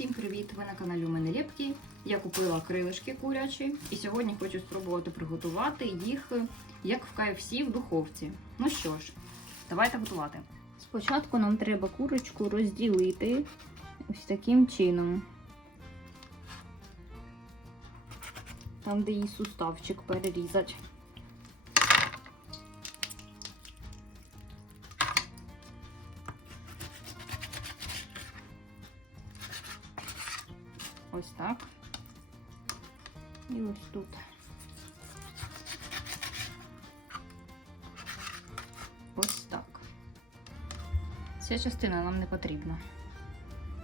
Всім привіт! Ви на каналі у мене Лепкі. Я купила крилишки курячі і сьогодні хочу спробувати приготувати їх як в KFC в духовці. Ну що ж, давайте готувати. Спочатку нам треба курочку розділити ось таким чином. Там, де її суставчик перерізати. Ось так. І ось тут. Ось так. Ця частина нам не потрібна.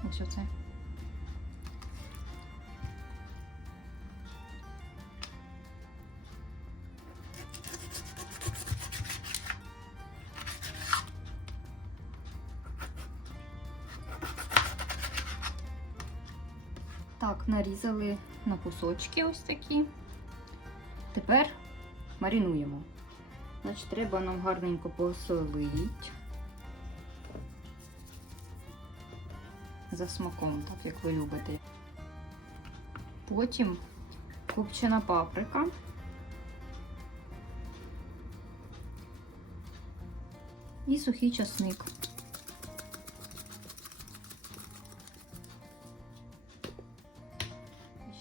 Ось оце. Так, нарізали на кусочки ось такі. Тепер маринуємо. Значить, треба нам гарненько посолити. За смаком, так як ви любите. Потім копчена паприка. І сухий часник.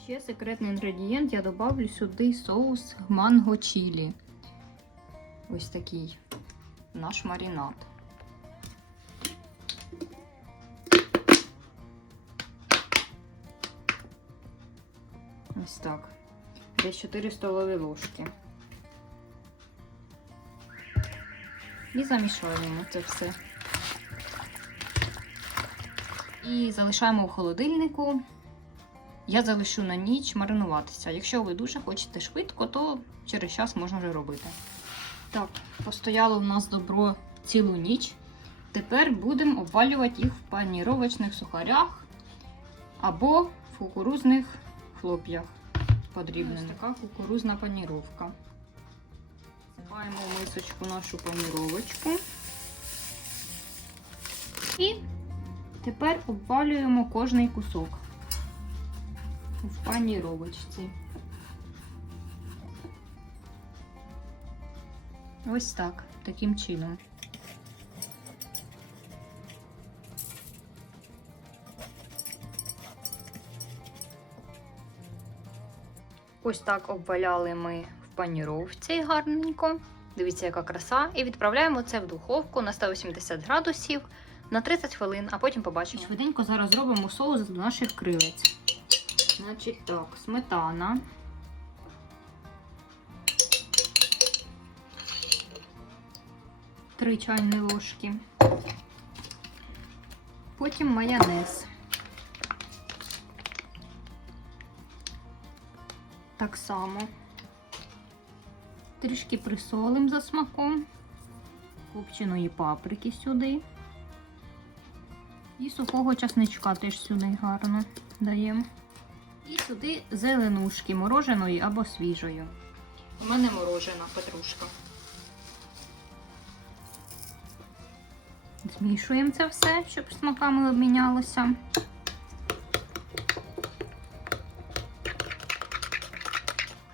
Ще секретний інгредієнт я додавлю сюди соус манго чілі. Ось такий наш маринад. Ось так. Десь 4 столові ложки. І замішуємо це все. І залишаємо в холодильнику. Я залишу на ніч маринуватися. Якщо ви дуже хочете швидко, то через час можна вже робити. Так, постояло в нас добро цілу ніч. Тепер будемо обвалювати їх в паніровочних сухарях або в кукурузних хлоп'ях. Подрібна така кукурузна паніровка. Маємо в мисочку нашу паніровочку. І тепер обвалюємо кожний кусок в паніровочці. Ось так, таким чином. Ось так обваляли ми в паніровці гарненько. Дивіться, яка краса. І відправляємо це в духовку на 180 градусів на 30 хвилин, а потім побачимо. Швиденько зараз зробимо соус до наших крилець. Значить так, сметана. Три чайні ложки. Потім майонез. Так само. Трішки присолим за смаком. Копченої паприки сюди. І сухого часничка теж сюди гарно даємо. І сюди зеленушки мороженої або свіжої. У мене морожена петрушка. Змішуємо це все, щоб смаками обмінялося.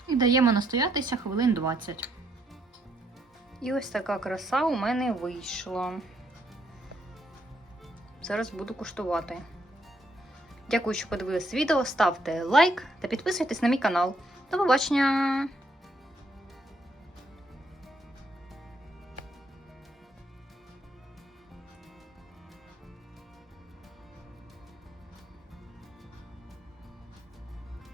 І даємо настоятися хвилин 20. І ось така краса у мене вийшла. Зараз буду куштувати. Дякую, що подивились відео. Ставте лайк та підписуйтесь на мій канал. До побачення!